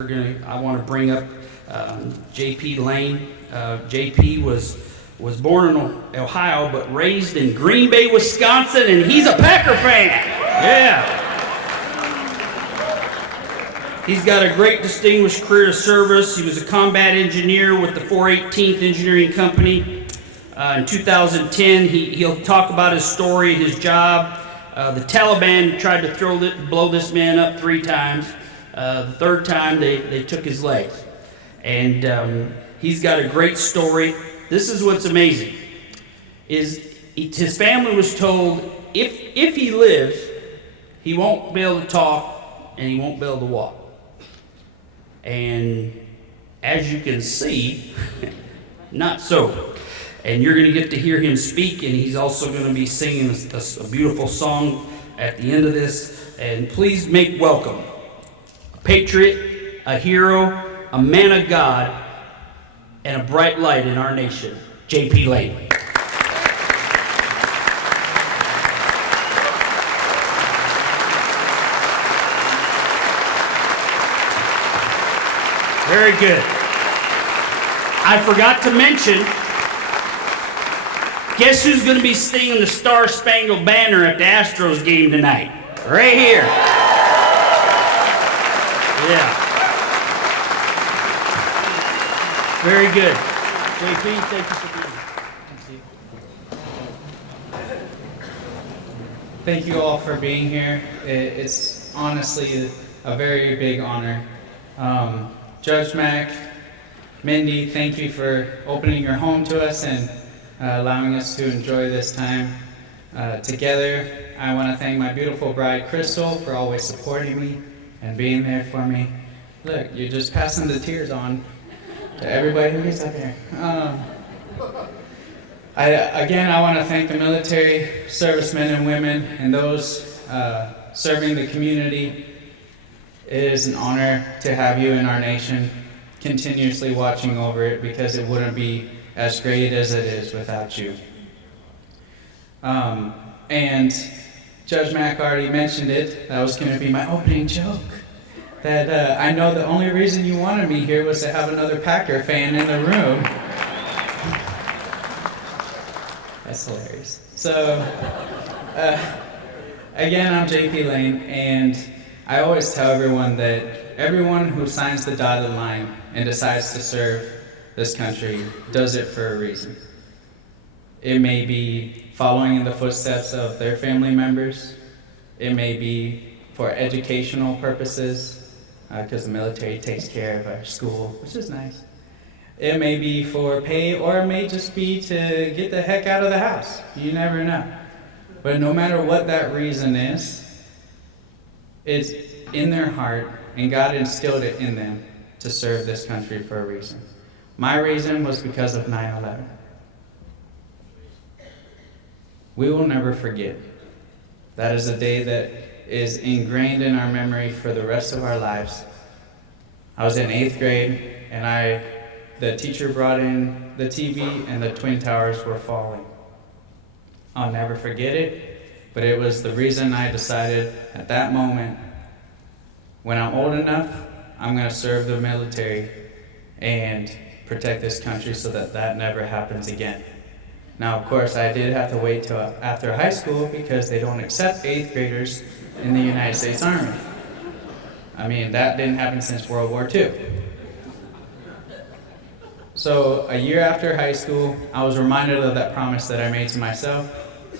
I want to bring up JP Lane. JP was born in Ohio, but raised in Green Bay, Wisconsin, and he's a Packer fan. Yeah. He's got a great distinguished career of service. He was a combat engineer with the 418th Engineering Company. In 2010, he'll talk about his story, his job. The Taliban tried to blow this man up 3 times. The 3rd time, they took his legs. And he's got a great story. This is what's amazing. His family was told, if he lives, he won't be able to talk and he won't be able to walk. And as you can see, not so. And you're going to get to hear him speak, and he's also going to be singing a beautiful song at the end of this. And please make welcome a patriot, a hero, a man of God, and a bright light in our nation, JP Lane. Very good. I forgot to mention, guess who's going to be singing the Star Spangled Banner at the Astros game tonight? Right here. Yeah. Very good. JP, thank you for being here. Thank you all for being here. It's honestly a very big honor. Judge Mack, Mindy, thank you for opening your home to us and allowing us to enjoy this time together. I want to thank my beautiful bride, Crystal, for always supporting me and being there for me. Look, you're just passing the tears on to everybody who gets up here. I want to thank the military servicemen and women and those serving the community. It is an honor to have you in our nation, continuously watching over it, because it wouldn't be as great as it is without you. And Judge Mack already mentioned it. That was going to be my opening joke. That I know the only reason you wanted me here was to have another Packer fan in the room. That's hilarious. So, again, I'm JP Lane, and I always tell everyone that everyone who signs the dotted line and decides to serve this country does it for a reason. It may be following in the footsteps of their family members. It may be for educational purposes, because the military takes care of our school, which is nice. It may be for pay, or it may just be to get the heck out of the house. You never know. But no matter what that reason is, it's in their heart, and God instilled it in them to serve this country for a reason. My reason was because of 9/11. We will never forget. That is a day that is ingrained in our memory for the rest of our lives. I was in 8th grade, and the teacher brought in the TV, and the Twin Towers were falling. I'll never forget it, but it was the reason I decided at that moment, when I'm old enough, I'm going to serve the military and protect this country so that that never happens again. Now, of course, I did have to wait till after high school, because they don't accept 8th graders in the United States Army. I mean, that didn't happen since World War II. So a year after high school, I was reminded of that promise that I made to myself,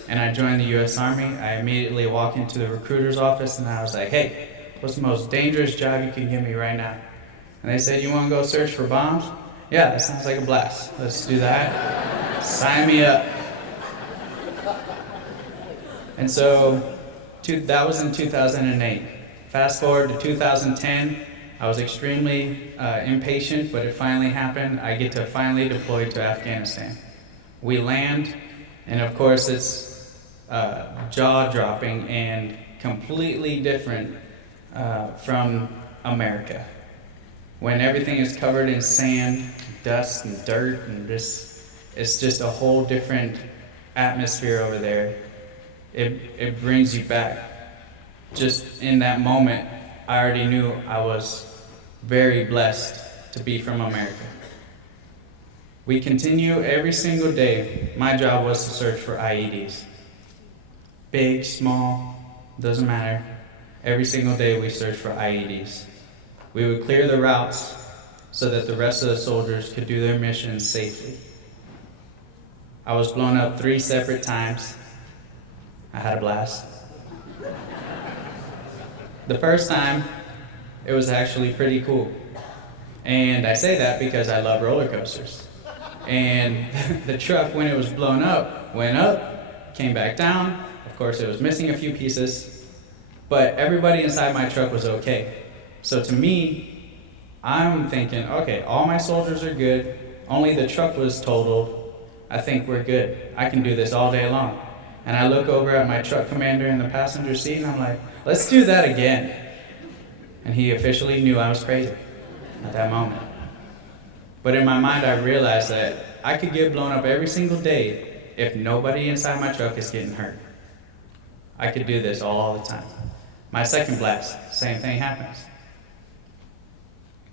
and I joined the U.S. Army. I immediately walked into the recruiter's office, and I was like, hey, what's the most dangerous job you can give me right now? And they said, you want to go search for bombs? Yeah, that sounds like a blast. Let's do that. Sign me up. And so that was in 2008. Fast forward to 2010, I was extremely impatient, but it finally happened. I get to finally deploy to Afghanistan. We land, and of course it's jaw-dropping and completely different from America. When everything is covered in sand, dust, and dirt, and it's just a whole different atmosphere over there. It brings you back. Just in that moment, I already knew I was very blessed to be from America. We continue every single day. My job was to search for IEDs. Big, small, doesn't matter. Every single day we searched for IEDs. We would clear the routes so that the rest of the soldiers could do their missions safely. I was blown up 3 separate times. I had a blast. The first time, it was actually pretty cool. And I say that because I love roller coasters. And the truck, when it was blown up, went up, came back down. Of course, it was missing a few pieces, but everybody inside my truck was okay. So to me, I'm thinking, okay, all my soldiers are good, only the truck was totaled. I think we're good. I can do this all day long. And I look over at my truck commander in the passenger seat and I'm like, let's do that again. And he officially knew I was crazy at that moment. But in my mind, I realized that I could get blown up every single day if nobody inside my truck is getting hurt. I could do this all the time. My second blast, same thing happens.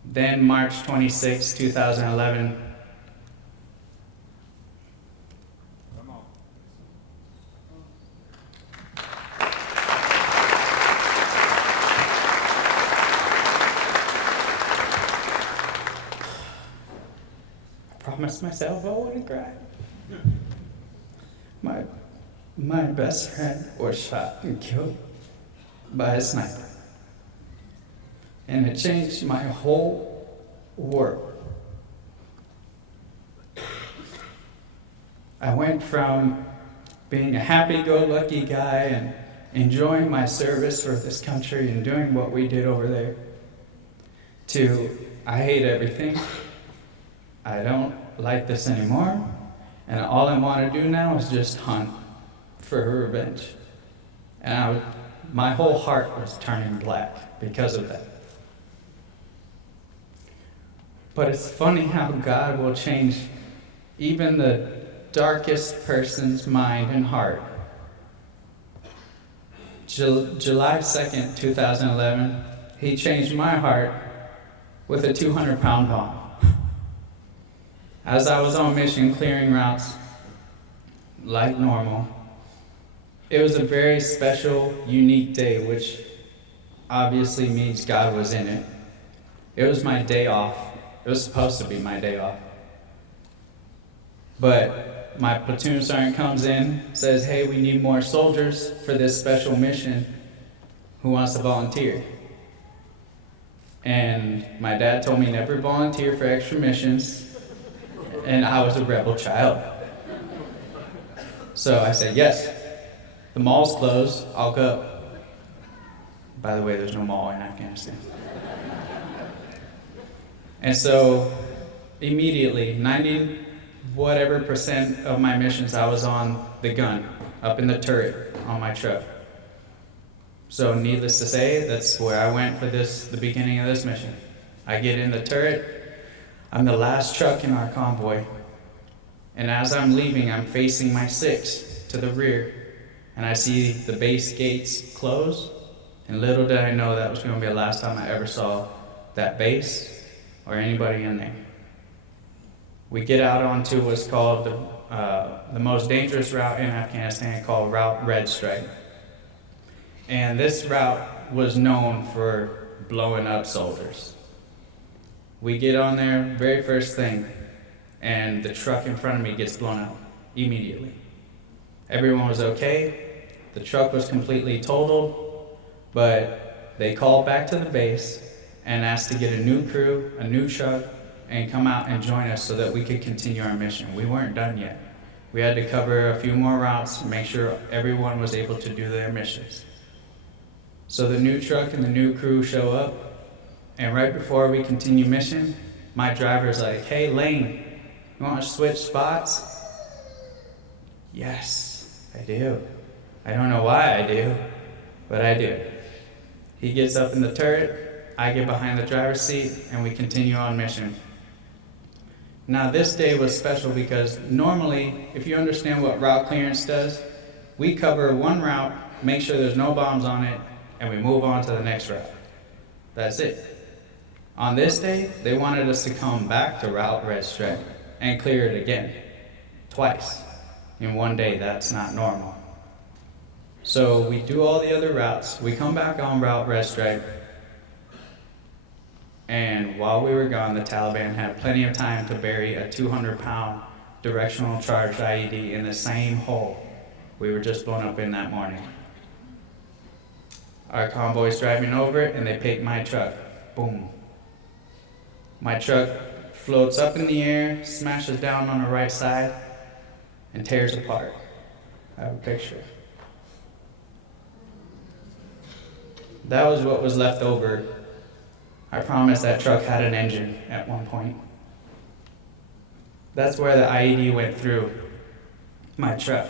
Then March 26, 2011, promised myself I wouldn't cry. My best friend was shot and killed by a sniper. And it changed my whole world. I went from being a happy-go-lucky guy and enjoying my service for this country and doing what we did over there to I hate everything. I don't like this anymore, and all I want to do now is just hunt for revenge. And my whole heart was turning black because of that. But it's funny how God will change even the darkest person's mind and heart. July 2nd, 2011, He changed my heart with a 200-pound bomb. As I was on mission clearing routes like normal, it was a very special, unique day, which obviously means God was in it. It was my day off. It was supposed to be my day off. But my platoon sergeant comes in, says, hey, we need more soldiers for this special mission. Who wants to volunteer? And my dad told me never volunteer for extra missions. And I was a rebel child. So I said, yes, the mall's closed, I'll go. By the way, there's no mall in Afghanistan. And so immediately, 90% of my missions, I was on the gun, up in the turret on my truck. So needless to say, that's where I went for the beginning of this mission. I get in the turret. I'm the last truck in our convoy, and as I'm leaving, I'm facing my 6 to the rear, and I see the base gates close, and little did I know that was going to be the last time I ever saw that base or anybody in there. We get out onto what's called the most dangerous route in Afghanistan, called Route Red Stripe, and this route was known for blowing up soldiers. We get on there, very first thing, and the truck in front of me gets blown out immediately. Everyone was okay. The truck was completely totaled, but they called back to the base and asked to get a new crew, a new truck, and come out and join us so that we could continue our mission. We weren't done yet. We had to cover a few more routes to make sure everyone was able to do their missions. So the new truck and the new crew show up, and right before we continue mission, my driver's like, hey, Lane, you want to switch spots? Yes, I do. I don't know why I do, but I do. He gets up in the turret, I get behind the driver's seat, and we continue on mission. Now this day was special because normally, if you understand what route clearance does, we cover one route, make sure there's no bombs on it, and we move on to the next route. That's it. On this day, they wanted us to come back to Route Red Stripe and clear it again, twice. In one day, that's not normal. So we do all the other routes, we come back on Route Red Stripe, and while we were gone, the Taliban had plenty of time to bury a 200-pound directional charged IED in the same hole we were just blown up in that morning. Our convoy's driving over it, and they pick my truck. Boom. My truck floats up in the air, smashes down on the right side, and tears apart. I have a picture. That was what was left over. I promise that truck had an engine at one point. That's where the IED went through my truck.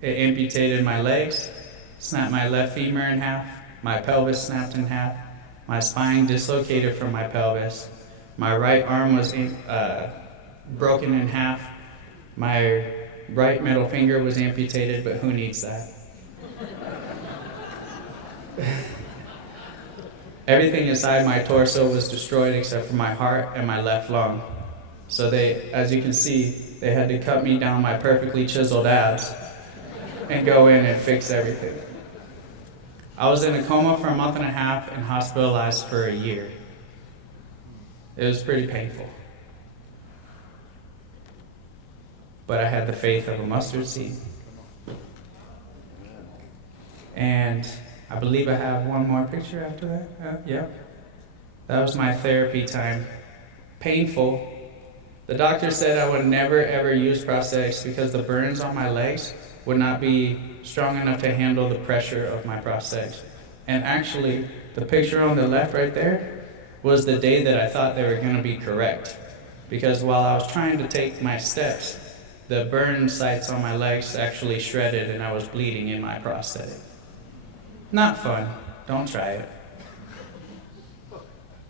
It amputated my legs, snapped my left femur in half, my pelvis snapped in half, my spine dislocated from my pelvis, my right arm was broken in half, my right middle finger was amputated, but who needs that? Everything inside my torso was destroyed except for my heart and my left lung. So they, as you can see, they had to cut me down my perfectly chiseled abs and go in and fix everything. I was in a coma for a month and a half and hospitalized for a year. It was pretty painful. But I had the faith of a mustard seed. And I believe I have one more picture after that. Yeah. That was my therapy time. Painful. The doctor said I would never ever use prosthetics because the burns on my legs would not be strong enough to handle the pressure of my prosthetics. And actually, the picture on the left right there was the day that I thought they were going to be correct. Because while I was trying to take my steps, the burn sites on my legs actually shredded and I was bleeding in my prosthetic. Not fun. Don't try it.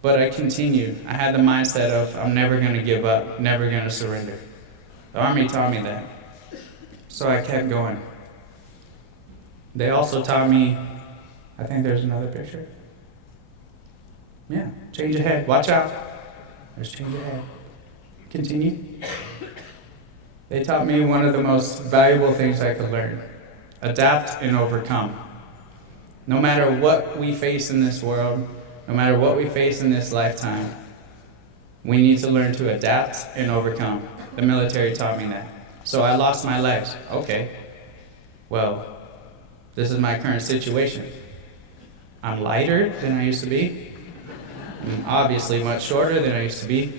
But I continued. I had the mindset of I'm never going to give up, never going to surrender. The Army taught me that. So I kept going. They also taught me, I think there's another picture. Yeah, change ahead. Watch out. There's change ahead. Continue. They taught me one of the most valuable things I could learn. Adapt and overcome. No matter what we face in this world, no matter what we face in this lifetime, we need to learn to adapt and overcome. The military taught me that. So I lost my legs. Okay. Well, this is my current situation. I'm lighter than I used to be. I'm obviously much shorter than I used to be.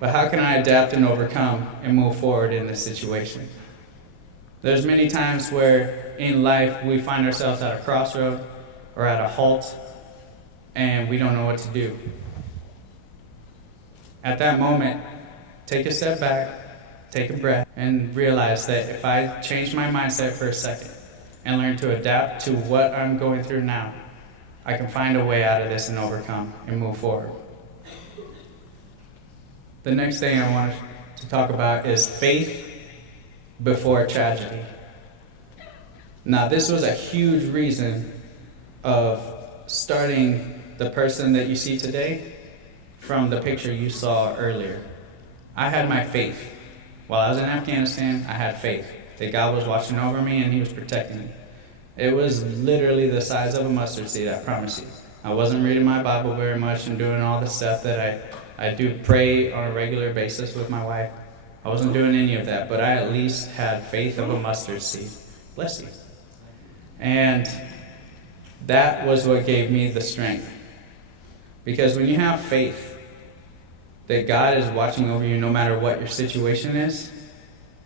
But how can I adapt and overcome and move forward in this situation? There's many times where in life we find ourselves at a crossroad or at a halt and we don't know what to do. At that moment, take a step back, take a breath, and realize that if I change my mindset for a second and learn to adapt to what I'm going through now, I can find a way out of this and overcome and move forward. The next thing I want to talk about is faith before tragedy. Now, this was a huge reason of starting the person that you see today from the picture you saw earlier. I had my faith. While I was in Afghanistan, I had faith that God was watching over me and He was protecting me. It was literally the size of a mustard seed, I promise you. I wasn't reading my Bible very much and doing all the stuff that I do pray on a regular basis with my wife. I wasn't doing any of that, but I at least had faith of a mustard seed. Bless you. And that was what gave me the strength. Because when you have faith that God is watching over you no matter what your situation is,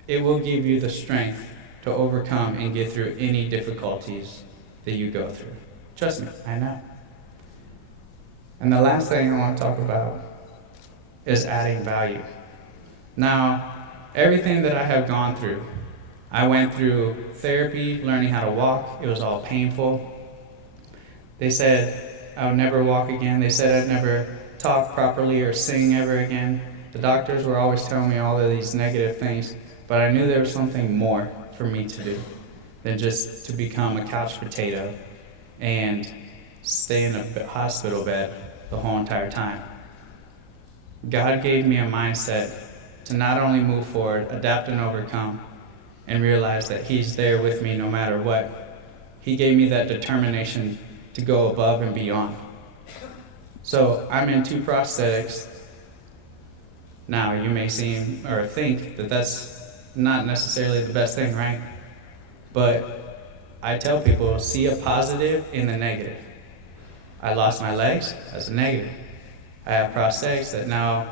it will give you the strength to overcome and get through any difficulties that you go through. Trust me, I know. And the last thing I want to talk about is adding value. Now, everything that I have gone through, I went through therapy, learning how to walk. It was all painful. They said I would never walk again. They said I'd never talk properly or sing ever again. The doctors were always telling me all of these negative things, but I knew there was something more for me to do than just to become a couch potato and stay in a hospital bed the whole entire time. God gave me a mindset to not only move forward, adapt and overcome, and realize that He's there with me no matter what. He gave me that determination to go above and beyond. So I'm in 2 prosthetics. Now, you may seem or think that that's not necessarily the best thing, right? But I tell people, see a positive in the negative. I lost my legs, that's a negative. I have prosthetics that now,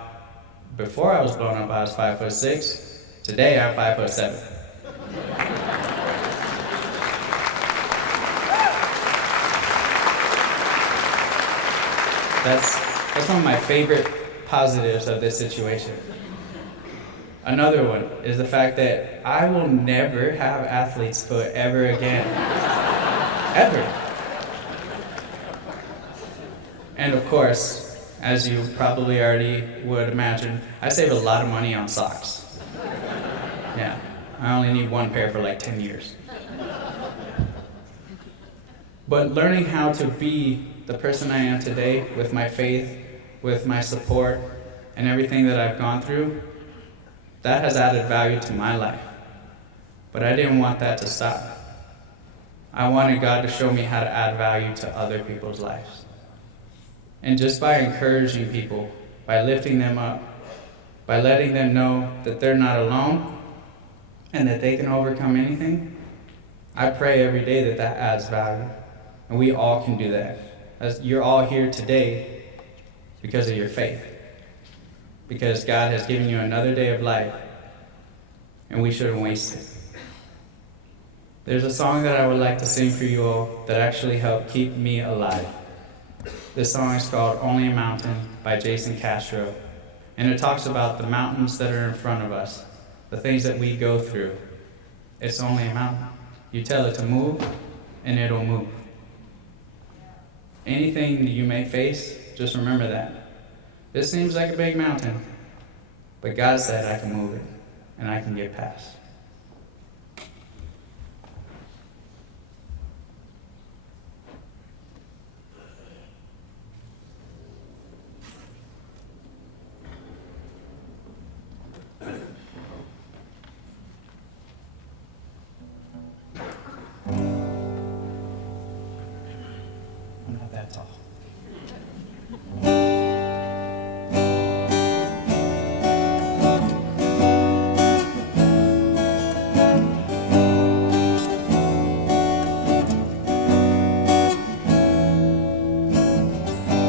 before I was blown up, I was 5'6". Today, I'm 5'7". That's one of my favorite positives of this situation. Another one is the fact that I will never have athlete's foot ever again. Ever. And of course, as you probably already would imagine, I save a lot of money on socks. Yeah, I only need 1 pair for like 10 years. But learning how to be the person I am today with my faith, with my support, and everything that I've gone through, that has added value to my life. But I didn't want that to stop. I wanted God to show me how to add value to other people's lives. And just by encouraging people, by lifting them up, by letting them know that they're not alone and that they can overcome anything, I pray every day that that adds value. And we all can do that. As you're all here today because of your faith. Because God has given you another day of life, and we shouldn't waste it. There's a song that I would like to sing for you all that actually helped keep me alive. This song is called Only a Mountain by Jason Castro, and it talks about the mountains that are in front of us, the things that we go through. It's only a mountain. You tell it to move, and it'll move. Anything that you may face, just remember that. This seems like a big mountain, but God said I can move it, and I can get past. I'm not that tall.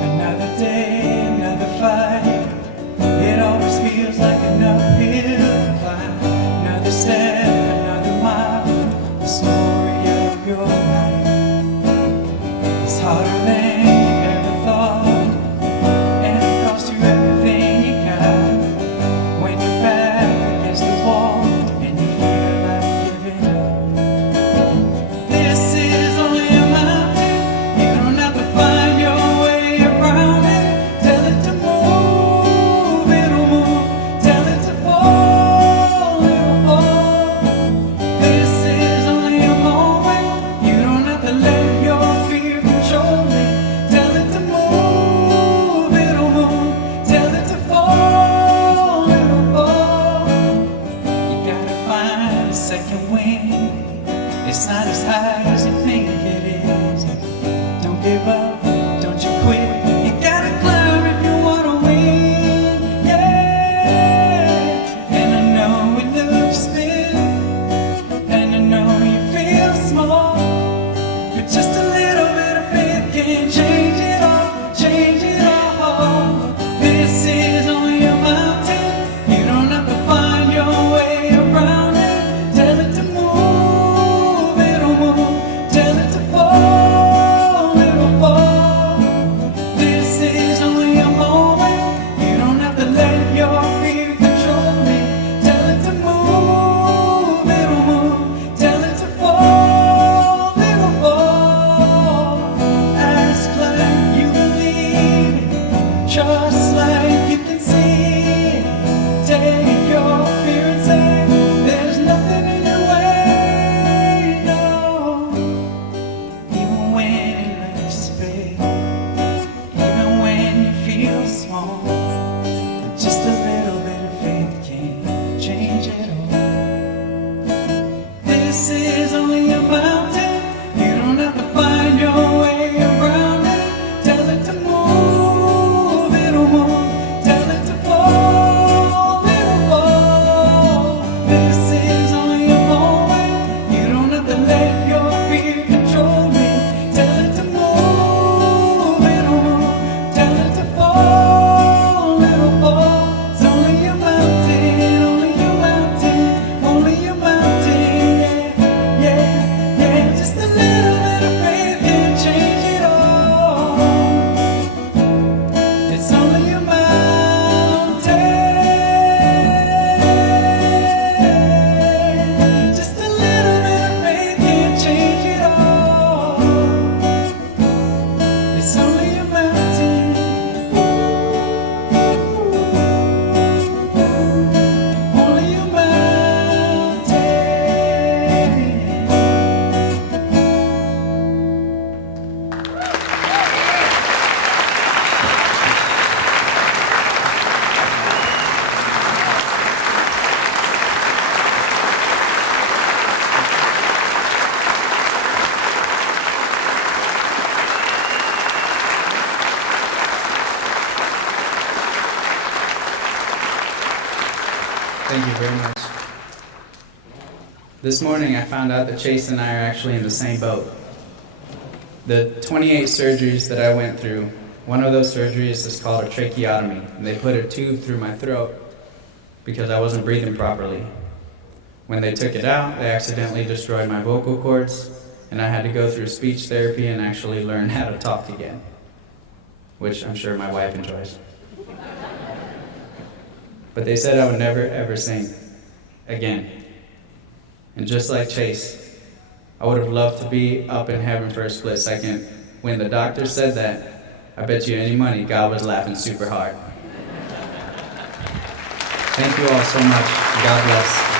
Another day, another fight. It always feels like an uphill climb. Another step, another mile. The story of your life. It's harder than you ever thought, and it costs you everything you got. When you're back against the wall and you feel like giving up. This is only a mountain. You don't have to find your way around it. Tell it to move, it'll move. Tell it to fall, it'll fall. This is only a moment. You don't have to let your fear control it. Tell it to move, it'll move. Tell it to fall, it'll fall. You gotta find a second wind. It's not as high as you think it is. Don't give up, don't you quit. You gotta climb if you wanna win. Yeah, and I know it looks big, and I know you feel small, but just a little bit of faith can change it all, change it all. This is only a mountain. You don't have to find your way around it. Tell it to move, it'll move. Tell it to fall, it'll fall. This is only a moment. You don't have to let your fear control it. Tell it to move, it'll move. Tell it to fall, it'll fall. Ask like you believe it. Trust like you can see it. Take your fear and say, there's nothing in your way, no. Even when it looks big, even when you Thank you very much. This morning I found out that Chase and I are actually in the same boat. The 28 surgeries that I went through, one of those surgeries is called a tracheotomy, and they put a tube through my throat because I wasn't breathing properly. When they took it out, they accidentally destroyed my vocal cords, and I had to go through speech therapy and actually learn how to talk again, which I'm sure my wife enjoys. But they said I would never ever sing again. And just like Chase, I would have loved to be up in heaven for a split second. When the doctor said that, I bet you any money God was laughing super hard. Thank you all so much. God bless.